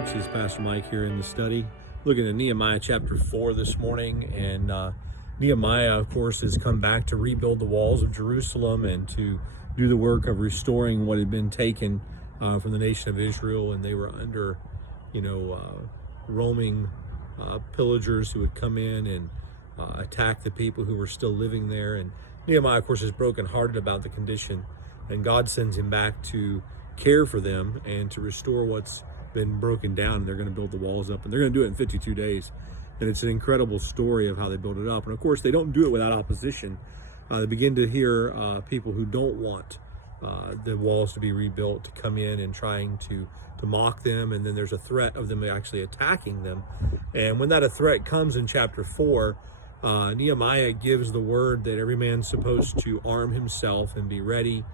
folks. It's Pastor Mike here in the study, looking at Nehemiah chapter 4 this morning. And Nehemiah, of course, has come back to rebuild the walls of Jerusalem and to do the work of restoring what had been taken from the nation of Israel. And they were under, roaming pillagers who would come in and attack the people who were still living there. And Nehemiah, of course, is brokenhearted about the condition, and God sends him back to care for them and to restore what's been broken down. And they're going to build the walls up, and they're going to do it in 52 days. And it's an incredible story of how they build it up. And of course, they don't do it without opposition. They begin to hear people who don't want the walls to be rebuilt to come in and trying to mock them. And then there's a threat of them actually attacking them. And when that a threat comes in chapter 4, Nehemiah gives the word that every man's supposed to arm himself and be ready.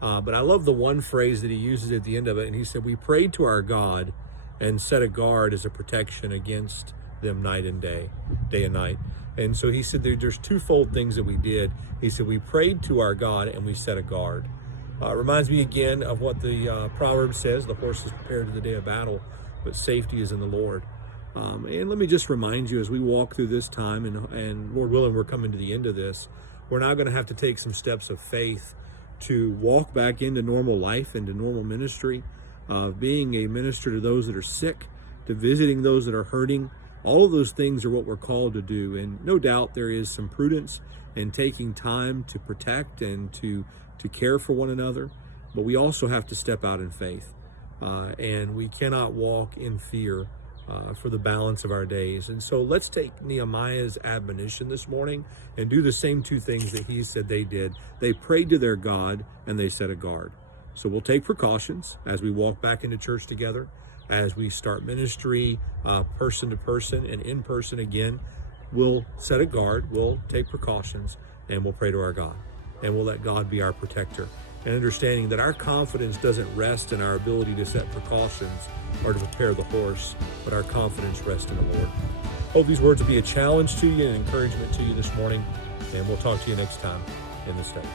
But I love the one phrase that he uses at the end of it. And he said, "We prayed to our God and set a guard as a protection against them night and day and night." And so he said there's twofold things that we did. He said, we prayed to our God and we set a guard. Reminds me again of what the proverb says: the horse is prepared to the day of battle, but safety is in the Lord. And let me just remind you, as we walk through this time, and Lord willing, we're coming to the end of this, we're now going to have to take some steps of faith to walk back into normal life, into normal ministry, of being a minister to those that are sick, to visiting those that are hurting. All of those things are what we're called to do. And no doubt there is some prudence in taking time to protect and to care for one another. But we also have to step out in faith. And we cannot walk in fear for the balance of our days. And so let's take Nehemiah's admonition this morning and do the same two things that he said they did. They prayed to their God and they set a guard. So we'll take precautions as we walk back into church together, as we start ministry person to person and in person again. We'll set a guard, we'll take precautions, and we'll pray to our God. And we'll let God be our protector. And understanding that our confidence doesn't rest in our ability to set precautions or to prepare the horse, but our confidence rests in the Lord. Hope these words will be a challenge to you and encouragement to you this morning, and we'll talk to you next time in the study.